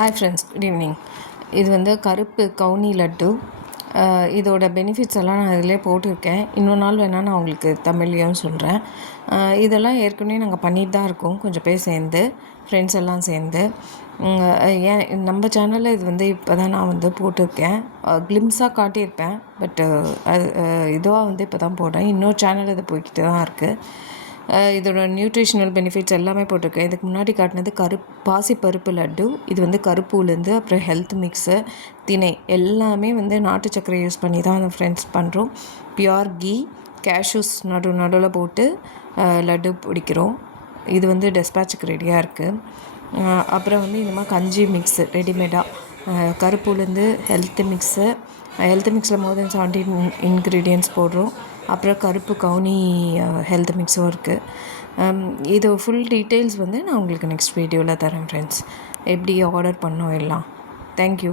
Hi friends, good evening. இது வந்து கருப்பு கவுனி லட்டு. இதோட பெனிஃபிட்ஸ் எல்லாம் நான் இதிலே போட்டிருக்கேன். இன்னொரு நாள் வேணால் நான் உங்களுக்கு தமிழ்லையும் சொல்கிறேன். இதெல்லாம் ஏற்கனவே நாங்கள் பண்ணிட்டு தான் இருக்கோம், கொஞ்சம் பேர் சேர்ந்து, ஃப்ரெண்ட்ஸ் எல்லாம் சேர்ந்து. ஏன் நம்ம சேனலில் இது வந்து இப்போ தான் நான் வந்து போட்டிருக்கேன். கிளிம்ஸாக காட்டியிருப்பேன், பட்டு அது இதுவாக வந்து இப்போ தான் போடுறேன். இன்னொரு சேனல் இது போய்கிட்டு தான் இருக்குது. இதோட நியூட்ரிஷனல் பெனிஃபிட்ஸ் எல்லாமே போட்டிருக்கேன். இதுக்கு முன்னாடி காட்டினது பாசிப்பருப்பு லட்டு. இது வந்து கருப்பூலேருந்து, அப்புறம் ஹெல்த் மிக்ஸு, திணை எல்லாமே வந்து நாட்டு சர்க்கரை யூஸ் பண்ணி தான் அந்த ஃப்ரெண்ட்ஸ் பண்ணுறோம். பியூர் கீ, கேஷ்யூஸ் நடுவில் போட்டு லட்டு பிடிக்கிறோம். இது வந்து டெஸ்பேச்சுக்கு ரெடியாக இருக்குது. அப்புறம் வந்து இந்த மாதிரி கஞ்சி மிக்ஸு ரெடிமேடாக கருப்பூலேருந்து ஹெல்த் மிக்ஸில் மோர் தென் 17 இன்க்ரீடியன்ட்ஸ் போடுறோம். அப்புறம் கருப்பு கவுனி ஹெல்த் மிக்ஸும் இருக்குது. இது ஃபுல் டீட்டெயில்ஸ் வந்து நான் உங்களுக்கு நெக்ஸ்ட் வீடியோவில் தரேன் ஃப்ரெண்ட்ஸ். எப்படி ஆர்டர் பண்ணோம் எல்லாம். தேங்க்யூ.